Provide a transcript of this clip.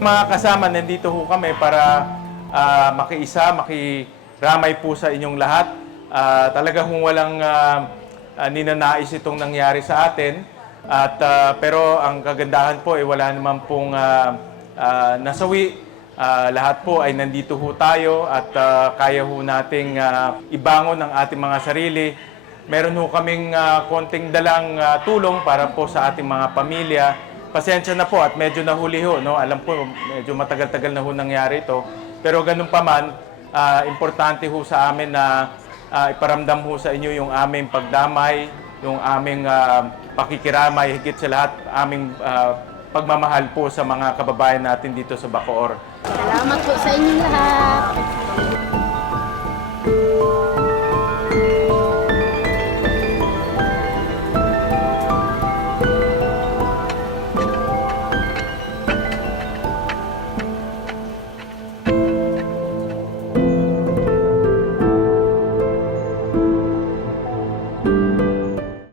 mga kasama, nandito ho kami para ah, makiisa, makiramay po sa inyong lahat. Ah, talaga kung walang ah, ninanais itong nangyari sa atin. At, ah, pero ang kagandahan po ay wala naman pong ah, ah, nasawi. Ah, lahat po ay nandito ho tayo at ah, kaya ho nating ah, ibangon ang ating mga sarili. Meron ho kaming ah, konting dalang ah, tulong para po sa ating mga pamilya. Pasensya na po at medyo nahuli ho, no? Alam po, medyo matagal-tagal na ho nangyari ito. Pero ganun pa man, ah, importante ho sa amin na ah, iparamdam ho sa inyo yung aming pagdamay, yung aming ah, pakikiramay, higit sa lahat, aming ah, pagmamahal po sa mga kababayan natin dito sa Bacoor. Salamat po sa inyong lahat.